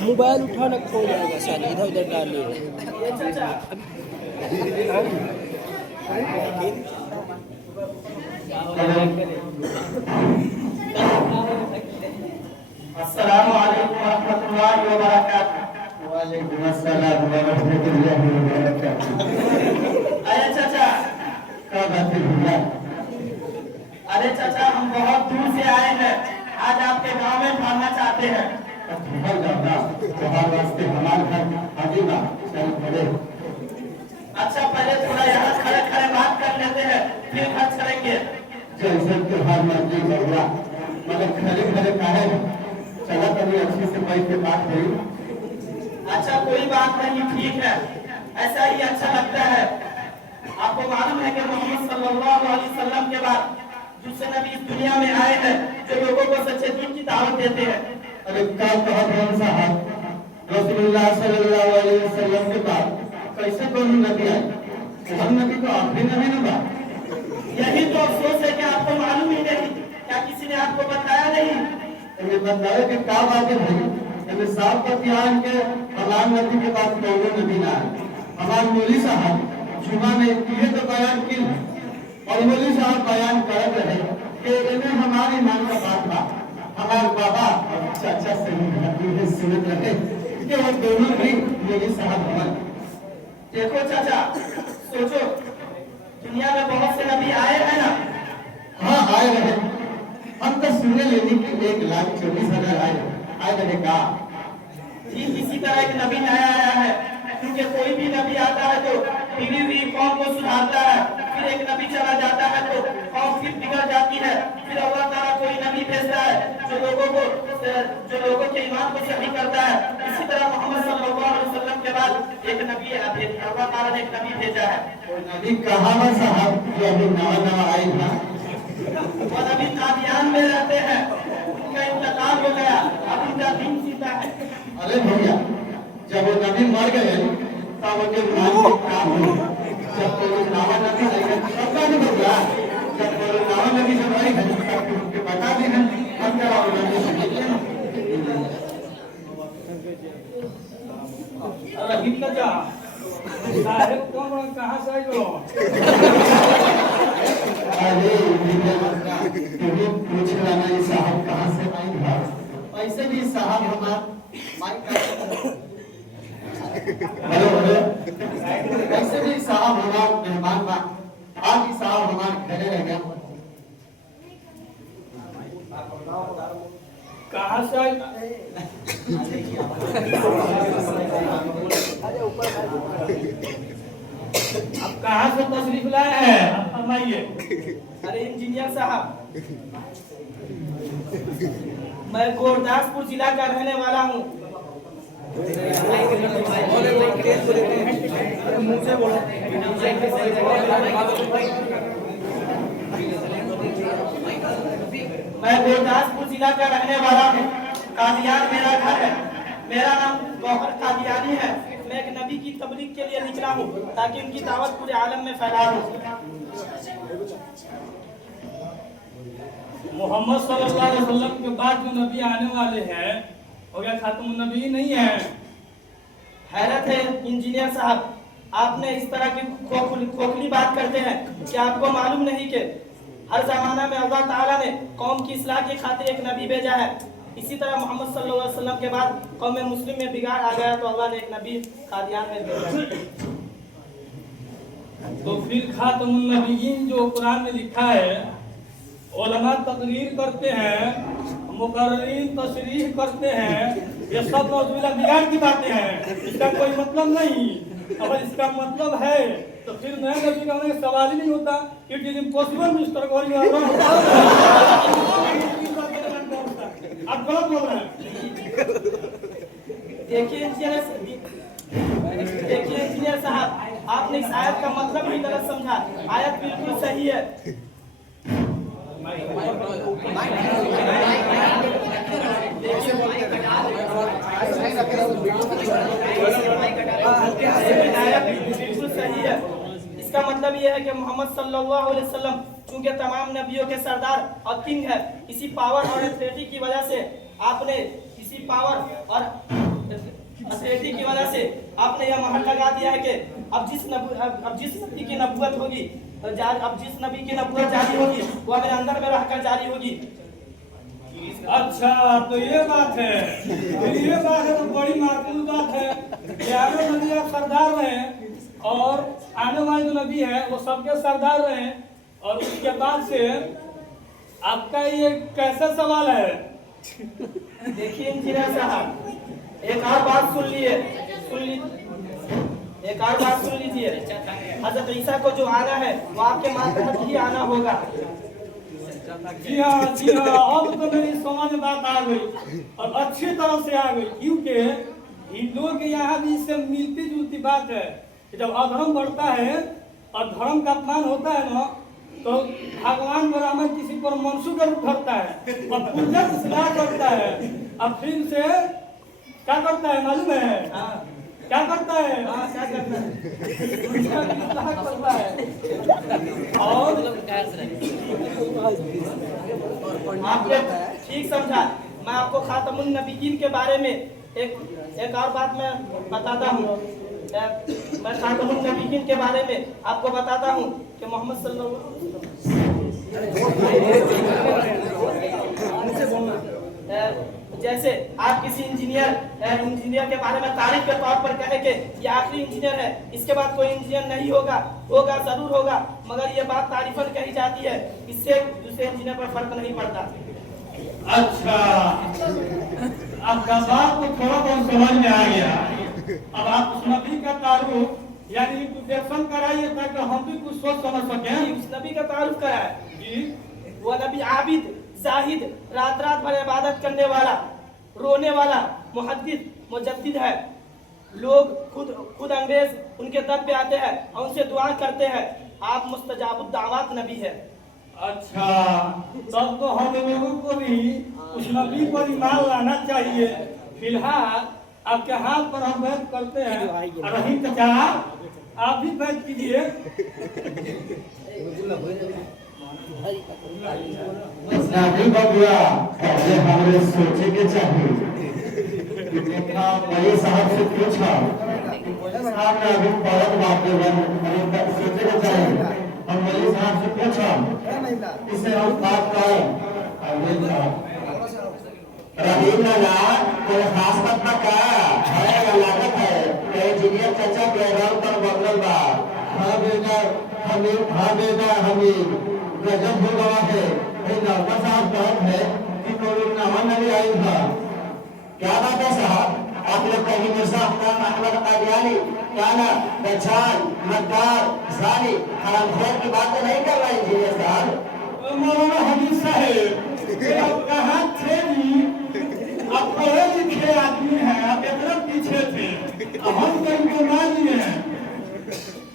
Mobile उठाना खो जाएगा सर, इधर उधर डालिए। अस्सलामु अलैकुम रहमतुल्लाहि व बरकातुहू। वालेकुम अस्सलाम व रहमतुल्लाहि व बरकातुहू। अरे चाचा, क्या बात है भैया? अरे चाचा, हम बहुत दूर से आए हैं, आज आपके गांव में पढ़ना चाहते हैं। तुम्हारे वास्ते हमारे घर आजीबा चल पड़े। अच्छा, पहले थोड़ा यहाँ खड़े खड़े बात कर लेते हैं, फिर खर्च करेंगे। जैसे त्योहार मर्जी होगा, मगर खड़े खड़े काहे? चला कभी अच्छी से बैठ के बात हुई। अच्छा, कोई बात नहीं, ठीक है, ऐसा ही अच्छा लगता है। आपको मालूम है कि मोहम्मद सल्लल्लाहु अलैहि वसल्लम के बाद दूसरे नबी इस दुनिया में आए हैं जो लोगों को सच्चे दीन की दावत देते हैं। अरे क्या कहा साहब, रसूलुल्लाह सल्लल्लाहु अलैहि वसल्लम के बाद कैसे कोई नबी आए? हम नबी तो आखिरी नबी न बा। यही तो अफसोस है कि आपको मालूम ही नहीं। क्या किसी ने आपको बताया नहीं? ये बताया कि क्या बात है भाई? हमें साफ बतियान के हमारे नबी के बाद कौन नबी ना है। हमारे मौलवी साहब जुमा ने ये तो बयान की और मौलवी साहब बयान कर रहे कि इन्हें हमारे ईमान का बात बा। हमारे बाबा और चाचा से सुनत रहे कि वो दोनों भी मौलवी साहब हमारे। देखो चाचा, सोचो, दुनिया में बहुत से नबी आए हैं ना। हाँ, आए रहे। हम तो सुने लेने की 1,24,000 आए रहे का। ठीक इसी तरह एक नबी नया आया है, क्योंकि कोई भी नबी आता है तो बिगड़ी हुई कौम को सुधारता है, फिर एक नबी चला जाता है तो कौम फिर बिगड़ जाती है, फिर अल्लाह ताला कोई नबी भेजता है जो लोगों के ईमान को सही करता है। इसी तरह मोहम्मद सल्लल्लाहु अलैहि वसल्लम के बाद एक नबी अल्लाह ताला ने एक नबी भेजा है। वो नबी कहाँ है साहब जो अभी नवा आई था? वो नबी कादियान में रहते हैं, उनका इंतकाल हो गया, अब उनका दिन सीधा है। अरे भैया, जब वो नबी मर गए तब उनके काम हुई। जब कोई नावा नबी आएगा सबका नहीं होगा। जब कोई नावा नबी जब आएगा तब उनके बता देना हम क्या नबी समझिए। अरे हिम्मत जा साहब, कौन कहां से आए हो? अरे तुम्हें पूछ लेना ये साहब कहां से आई है। ऐसे भी साहब हमारा माइक हेलो ऐसे भी साहब हमारा मेहमान बा। आज ही साहब हमारे घरे रह गया। कहां से आई? अब कहां से तशरीफ लाए हैं, आप फरमाइए। अरे इंजीनियर साहब, मैं गुरदासपुर जिला का रहने वाला हूँ। मुंह से बोलो। मैं गुरदासपुर जिला का रहने वाला हूँ। कादियान मेरा घर है। मेरा नाम गौहर कादियानी है। मैं एक नबी की तबलीग के लिए निकला हूँ ताकि उनकी दावत पूरे आलम में फैला दूँ। मोहम्मद सल्लल्लाहु अलैहि वसल्लम के बाद जो नबी आने वाले हैं हो गया खातमुन नबी नहीं है। हैरत है इंजीनियर साहब, आपने इस तरह की खोखली बात करते हैं कि आपको मालूम नहीं कि हर जमाना में अल्लाह ताला ने कौम की इस्लाह की खातिर एक नबी भेजा है। इसी तरह मोहम्मद सल्लल्लाहु अलैहि वसल्लम के बाद कौम मुस्लिम में बिगाड़ आ गया तो अल्लाह ने एक नबी कादियान में भेजा। तो फिर खातमुन नबीयीन जो कुरान में लिखा है, उलमा तकरीर करते हैं, मुकर्रिरीन तशरीह करते हैं, ये सब मौजूदा बिगाड़ की बातें हैं। इसका कोई मतलब नहीं। अगर इसका मतलब है तो फिर नया नबी का होने का सवाल ही नहीं होता। It is impossible mister Gauri. आप गलत बोल रहे हैं। देखिए इंजीनियर साहब, आपने इस आयत का मतलब ही गलत समझा। आयत बिल्कुल सही है। बिल्कुल सही है। इस इसका मतलब यह है कि मोहम्मद सल्लल्लाहु अलैहि वसल्लम चूंकि तमाम नबियों के सरदार और किंग है, इसी पावर और अथॉरिटी की वजह से आपने आपने यह महल लगा दिया है कि अब जिस नबी की नबूवत होगी, अब जिस नबी की नबूवत जारी होगी वो मेरे अंदर में रहकर जारी होगी। अच्छा, तो ये बात है, तो बड़ी माकूल बात है कि आगे नबी आप सरदार रहे और आने वाले जो नबी है वो सबके सरदार रहे, और उसके बाद से आपका ये कैसा सवाल है? देखिए इंजीनियर साहब, एक और बात सुन लीजिए। हजरत ईसा को जो आना है वो आपके मातहत ही आना होगा। जी हाँ, अब तो मेरी समझ में बात आ गई और अच्छी तरह से आ गई, क्योंकि हिंदुओं के यहाँ भी इससे मिलती जुलती बात है कि जब अधर्म बढ़ता है और धर्म का अपमान होता है ना, तो भगवान ब्राह्मण किसी पर मनसू कर उठता है और पूजा इस्लाह करता है, अब फिर से क्या करता है मालूम है? क्या करता है? और आपने ठीक समझा। मैं आपको खातमुन नबीयीन के बारे में एक और बात मैं बताता हूँ। मैं खातमुन नबीयीन के बारे में आपको बताता हूँ कि मोहम्मद सल्लल्लाहु अलैहि वसल्लम जैसे आप किसी इंजीनियर के बारे में तारीफ के तौर पर कहे कि ये आखिरी इंजीनियर है, इसके बाद कोई इंजीनियर नहीं होगा जरूर होगा, मगर ये बात तारीफन कही जाती है, इससे दूसरे इंजीनियर पर फर्क नहीं पड़ता। अच्छा, आपका बात तो थोड़ा बहुत समझ में आ गया। अब आप उस नबी का तारुफ यानी इंट्रोडक्शन कराइए ताकि हम भी कुछ सोच समझ सकें। उस नबी का तारुफ कराए जी। वो नबी आबिद, जाहिद, रात भर इबादत करने वाला, रोने वाला, मुहद्दिस, मुजद्दिद है। लोग खुद अंग्रेज उनके दर पे आते हैं और उनसे दुआ करते हैं। आप मुस्तजाबुद दावत नबी है। अच्छा, तब तो हम लोगों को भी उस नबी पर ईमान लाना चाहिए। फिलहाल आपके हाथ पर हम बैठ करते हैं। रहीम चाचा, आप भी बैठ कीजिए। नहीं बबुआ, पहले हमें सोचे के चाहिए। देखा वही साहब से पूछा, साहब ने अभी बहुत बातें सोचे के चाहिए। हम वही साहब से पूछा, इससे हम बात करें। रहीम लाला कोई खास बात का है या लागत है? इंजीनियर चाचा बैकग्राउंड पर बदल बा। हाँ बेटा हमें गजब हो गया है। लड़का साहब बात है कि कोरोना नवी आई था। क्या बात है साहब? आप लोग कहीं मिर्जा अहमद कादियानी, काना, दज्जाल, मक्कार, जानी, हरामखोर की बात तो नहीं कर रहे इंजीनियर साहब? मौलाना हमीद साहब, आप कहाँ थे? आप पढ़े लिखे आदमी हैं, आप इतना पीछे थे, हम कहीं को मान लिए हैं।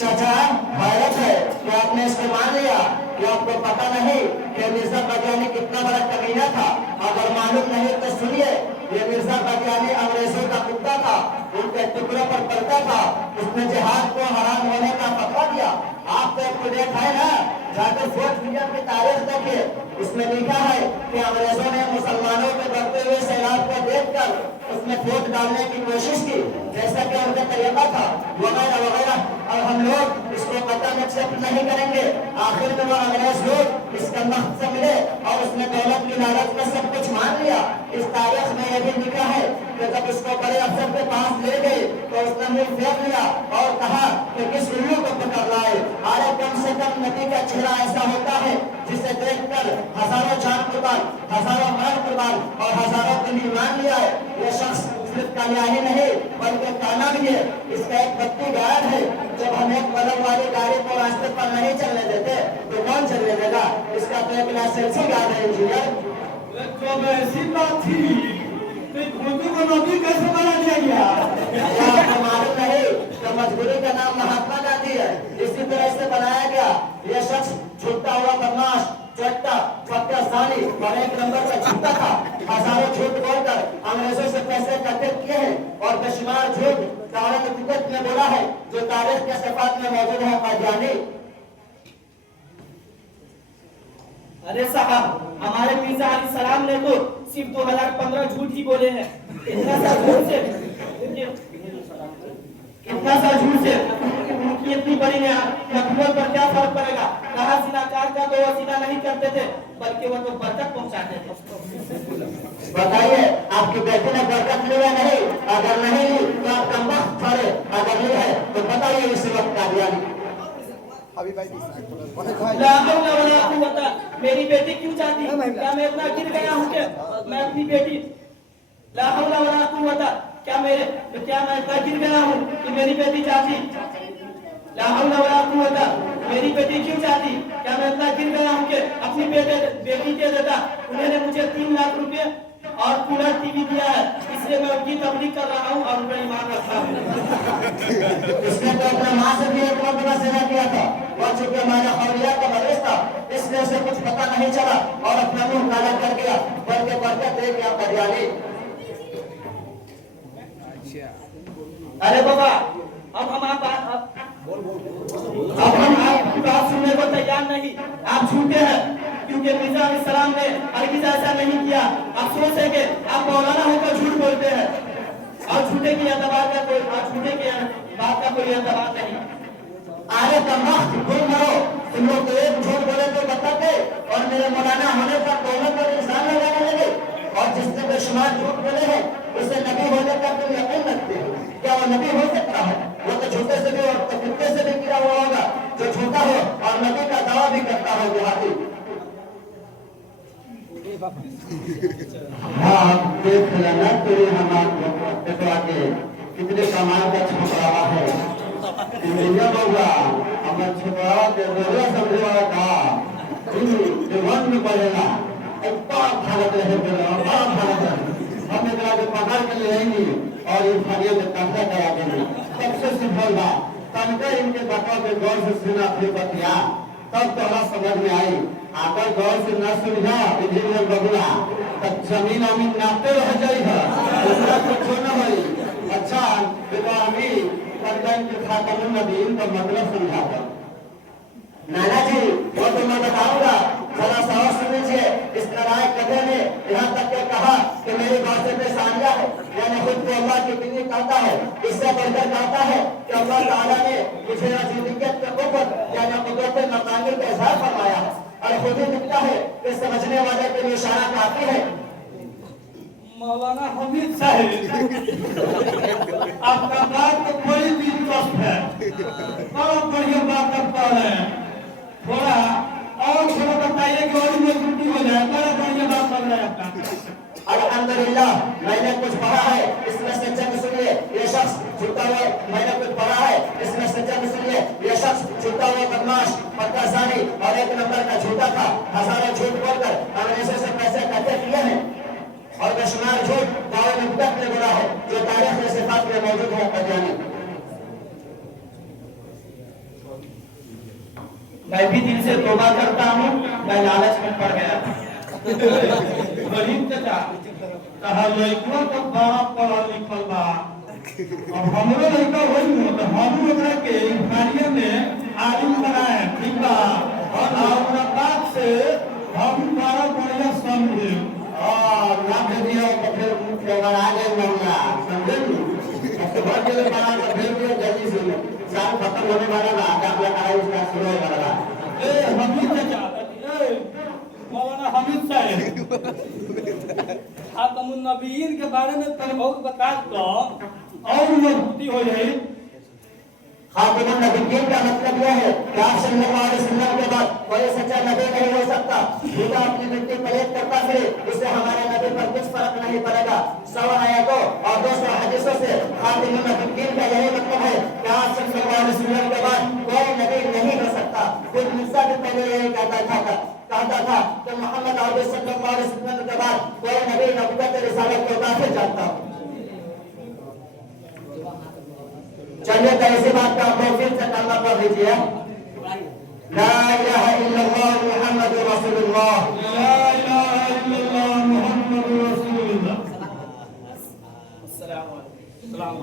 चाचा हैरत है कि आपने इसको मान लिया कि आपको पता नहीं कि मिर्जा कादियानी कितना बड़ा कमीना था। अगर मालूम नहीं तो सुनिए, ये मिर्जा कादियानी अंग्रेजों का कुत्ता था, उनके टुकड़ों पर पड़ता था। उसने जिहाद को हराम होने का फतवा दिया। आप तो एक देखा है ना, जाकर फोर्ट विलियम की तारीख देखिए, इसमें लिखा है कि अंग्रेजों ने मुसलमानों के बढ़ते हुए सैलाब को देखकर उसमें वोट डालने की कोशिश की, जैसा कि उनका तरीका था, वगैरह वगैरह। और हम लोग इसको कतई एक्सेप्ट नहीं करेंगे। आखिर में वो अंग्रेज लोग इसका मकसद से मिले और उसने दौलत की लालच में सब कुछ मान लिया। इस तारीख में यह भी लिखा है कि जब इसको बड़े अफसर के पास ले गए तो उसने मुंह फेंक लिया और कहा कि किस उल्लू को पकड़ लाए। अरे कम से कम नबी का चेहरा ऐसा होता है जिसे देखकर हजारों जान कुर्बान, हजारों मर्द कुर्बान और हजारों दिल ईमान लिया है। यह शख्स सिर्फ कालियाही नहीं बल्कि काना भी है। इसका एक बत्ती गायब है। जब हम एक बदल वाली गाड़ी को रास्ते पर नहीं चलने देते तो कौन चलने देगा? इसका तो एक लाइसेंस ही गायब है इंजीनियर। तो ऐसी बात थी, खोजू को नबी कैसे बना दिया गया? आपको मालूम नहीं तो मजबूरी का नाम महात्मा गांधी है, इसी तरह से बनाया गया। यह शख्स छूटता हुआ बदमाश, चट्टा, पक्कासानी और एक नंबर का झूठा था। हजारों झूठ बोलकर अंग्रेजों से पैसे इकट्ठे किए हैं और बेशुमार झूठ दावत तिब्बत में बोला है जो तारीख के सफात में मौजूद है कादियानी। अरे साहब, हमारे मिर्जा अली सलाम ने तो सिर्फ 2015 झूठ ही बोले हैं। इतना सा झूठ से उनकी इतनी बड़ी नबूवत पर क्या फर्क पड़ेगा? कहा जिनाकार का तो वो जिना नहीं करते थे, बल्कि वो तो बरकत पहुंचाते थे। बताइए आपकी बेटी ने बरकत ली या नहीं? अगर नहीं ली तो आप कम वक्त छोड़े, अगर ली है तो बताइए इस वक्त कादियानी। मेरी बेटी क्यों चाहती? क्या मैं इतना गिर गया हूँ कि मैं अपनी बेटी ला हौला वला कुव्वता क्या मैं इतना गिर गया हूँ कि मेरी बेटी चाहती? ला हौला वला कुव्वता मेरी बेटी क्यों चाहती? क्या मैं इतना गिर गया हूँ कि अपनी बेटी दे देता? उन्होंने मुझे 3 लाख रुपए और कूलर टीवी दिया है, इसलिए मैं उनकी तबलीग कर रहा हूँ और उनका ईमान रखा हूँ। इसने तो अपना माँ से भी एक मरतबा सेवा किया था, वो चूंकि हमारा खौरिया का मरीज था, इसलिए उसे कुछ पता नहीं चला और अपना मुंह काला कर दिया, बल्कि बरकत दे दिया कादियानी। अरे बाबा, अब हम आपकी बात सुनने को तैयार नहीं। आप झूठे हैं, क्योंकि मिर्जा अली सलाम ने हरगिज़ ऐसा नहीं किया। अफसोस है कि आप मौलाना होकर झूठ बोलते हैं और झूठे की बात का कोई एतबार नहीं। अरे कमबख्त तुम मरो, तुम लोग तो एक झूठ बोले तो बताते और मेरे मौलाना होने पर दौलत पर इंसान लगाने लगे। और जिसने बेशुमार झूठ बोले हैं उसे नबी होने का तुम यकीन रखते हो? क्या वो नबी हो सकता है? वो तो झूठे से भी और कुत्ते से भी गिरा हुआ होगा जो झूठा हो और नबी का दावा भी करता हो। देहाती हाँ देख लेना तेरे हमारे कितने कमाल का छोकरावा है। बउआ हमारे छोकरावा के बोला समझे वाला था वन में पड़ेगा भारत रहे भारत हम एक पकड़ के ले आएंगे और इन फरियों में कब्जा करा देंगे। सबसे सिंपल बात तनका इनके बातों के गौर से सुना फिर बतिया, तब तोरा समझ में आई। आकर गौर से न सुनिया इंजीनियर बबुला तब जमीन अमीन नापते रह जाई है, दूसरा कुछ न होई। अच्छा बेटा अमी कंदन के खातमुन नबीन का मतलब समझाता। नाना जी वो तो मैं बताऊंगा, जरा सवाल सुन लीजिए। इस नारायण कथे ने यहाँ तक के कहा कि मेरी बातें में सानिया है, यानी खुद को अल्लाह की बिनी कहता है। इससे बढ़कर कहता है कि अल्लाह ताला ने मुझे अजीबियत के ऊपर यानी कुदरत मकानी का इजहार फरमाया है और खुद ही लिखता है कि समझने वाले के लिए इशारा काफी है। मौलाना हमीद साहब, आपका बात तो बड़ी दिलचस्प है, बड़ा बढ़िया बात आप कह रहे हैं। थोड़ा बताइए कि और मजबूती हो जाए। बड़ा बढ़िया बात कर रहे हैं आपका। अल्हम्दुलिल्लाह मैंने कुछ पढ़ा है, इसमें से चंद सुनिए। ये शख्स झूठा हुआ, मैंने कुछ पढ़ा है, इसमें से चंद सुनिए। ये शख्स झूठा हुआ बदमाश, पत्तासानी और 1 नंबर का झूठा था। हजारों झूठ बोलकर अंग्रेजों से पैसे इकट्ठे किए हैं और बेशुमार झूठ दावे मुद्दत ने बोला है जो तारीख में सिफात में मौजूद है। कादियानी मैं भी दिल से तौबा करता हूँ, मैं लालच में पड़ गया। गरीब चाचा कहा लड़का तो बड़ा पढ़ा लिखल बा, अब हमरो लड़का वही हो तो हम ओकरा के भारिया में आलिम बनाए, ठीक बा? और ओकरा बात से हम बड़ा बढ़िया समझे और ना दिया तो फिर मुख्य आ गए मामला समझे। बहुत जल्दी बना तो फिर जल्दी से साल खत्म होने वाला था, दाखला कराई उसका शुरू होने वाला था। हमीद चाचा, मौलाना हमीद साहब खातमुन नबीयीन के बारे में तने बहुत बता दो और मजबूती हो जाए। खातमुन नबीयीन का मतलब यह है कि आप सल्लल्लाहु अलैहि वसल्लम के बाद कोई सच्चा नबी नहीं हो सकता। खुदा अपनी मिट्टी पलट करता फिरे, इससे हमारे नबी पर कुछ फर्क नहीं पड़ेगा। 100 आयतों और 200 हदीसों से खातमुन नबीयीन का यही मतलब है कि आप सल्लल्लाहु अलैहि वसल्लम के बाद कोई नबी नहीं हो सकता। खुद मूसा भी पहले यही कहता था कि मोहम्मद सल्लल्लाहु अलैहि वसल्लम के बाद कोई नबी नबूवत रिसालत को काफिर जानता। चलिए तो इसी बात का तौफीक से कलमा पढ़ लीजिए। ला इलाहा इल्लल्लाह मुहम्मदुर रसूलुल्लाह। ला इलाहा इल्लल्लाह मुहम्मदुर रसूलुल्लाह। अस्सलाम वालेकुम। सलाम।